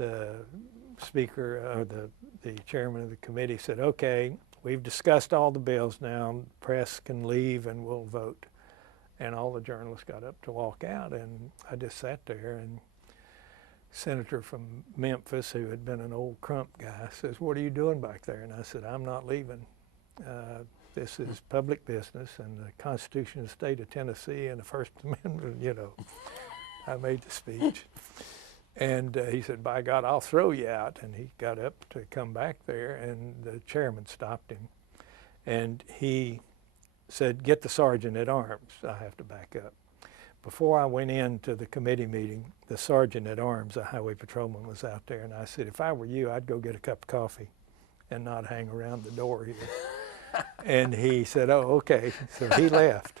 the speaker, or the chairman of the committee said, okay, we've discussed all the bills now, press can leave and we'll vote. And all the journalists got up to walk out, and I just sat there, and senator from Memphis, who had been an old Crump guy, says, what are you doing back there? And I said, I'm not leaving. This is public business, and the Constitution of the state of Tennessee and the First Amendment, you know. I made the speech. And he said, by God, I'll throw you out. And he got up to come back there, and the chairman stopped him. And he said, get the sergeant at arms. I have to back up. Before I went into the committee meeting, the sergeant at arms, a highway patrolman, was out there. And I said, if I were you, I'd go get a cup of coffee and not hang around the door here. And he said, oh, okay. So he left.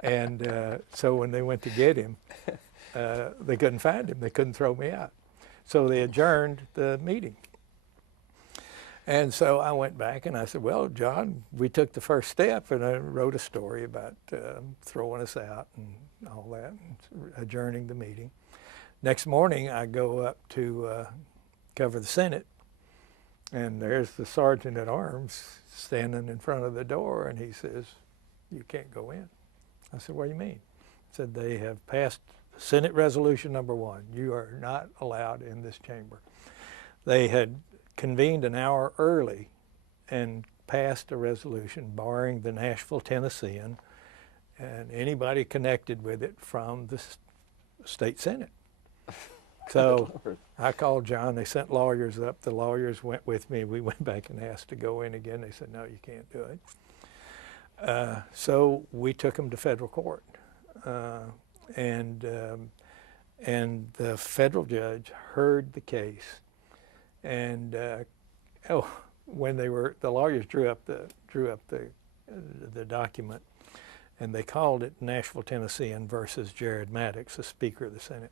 And so when they went to get him, they couldn't find him. They couldn't throw me out. So they adjourned the meeting. And so I went back and I said, well, John, we took the first step, and I wrote a story about throwing us out and all that, and adjourning the meeting. Next morning, I go up to cover the Senate, and there's the sergeant at arms standing in front of the door, and he says, you can't go in. I said, what do you mean? He said, they have passed Senate Resolution number 1. You are not allowed in this chamber. They had convened an hour early and passed a resolution barring the Nashville Tennessean and anybody connected with it from the state Senate. So I called John. They sent lawyers up. The lawyers went with me. We went back and asked to go in again. They said, no, you can't do it. So we took them to federal court. And the federal judge heard the case. And when they were, the lawyers drew up the document, and they called it Nashville Tennessean versus Jared Maddox, the Speaker of the Senate.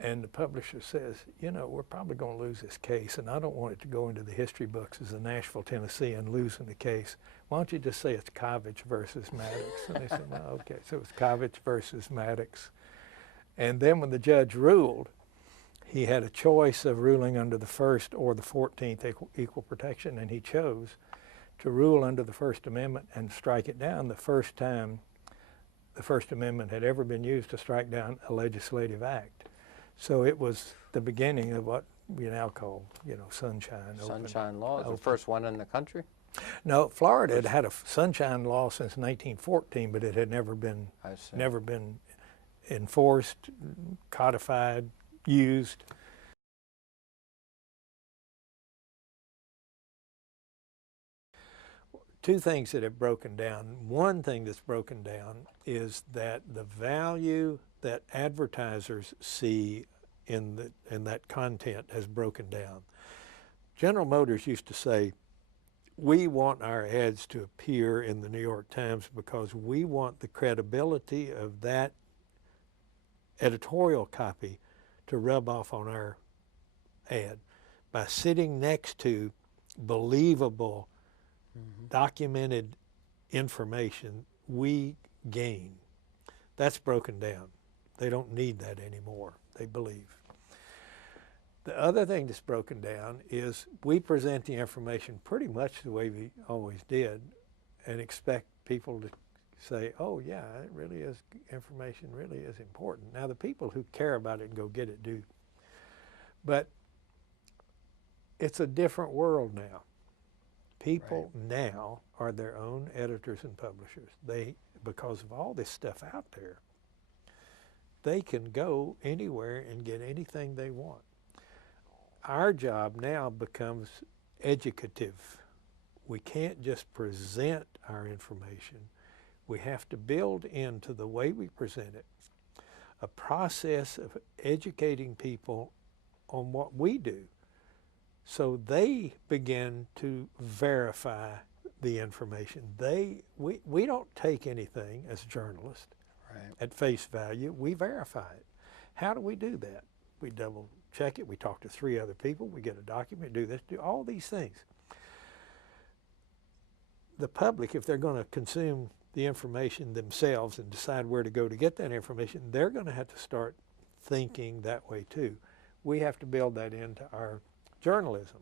And the publisher says, you know, we're probably going to lose this case, and I don't want it to go into the history books as a Nashville Tennessean losing the case. Why don't you just say it's Kovach versus Maddox? And they said, no, okay. So it's Kovach versus Maddox. And then when the judge ruled, he had a choice of ruling under the First or the 14th Equal Protection, and he chose to rule under the First Amendment and strike it down the first time the First Amendment had ever been used to strike down a legislative act. So it was the beginning of what we now call, you know, sunshine. Sunshine law is the first one in the country? No, Florida had had a sunshine law since 1914, but it had never been enforced, codified, used. Two things that have broken down. One thing that's broken down is that the value that advertisers see in that content has broken down. General Motors used to say, we want our ads to appear in the New York Times because we want the credibility of that editorial copy to rub off on our ad. By sitting next to believable, documented information, we gain. That's broken down. They don't need that anymore, they believe. The other thing that's broken down is we present the information pretty much the way we always did and expect people to say, oh yeah, it really is, information really is important. Now the people who care about it and go get it do. But it's a different world now. People now are their own editors and publishers. They, because of all this stuff out there, they can go anywhere and get anything they want. Our job now becomes educative. We can't just present our information. We have to build into the way we present it a process of educating people on what we do, so they begin to verify the information. We don't take anything as journalists at face value. We verify it. How do we do that? We double check it. We talk to 3 other people. We get a document, do this, do all these things. The public, if they're going to consume the information themselves and decide where to go to get that information, they're going to have to start thinking that way too. we have to build that into our journalism.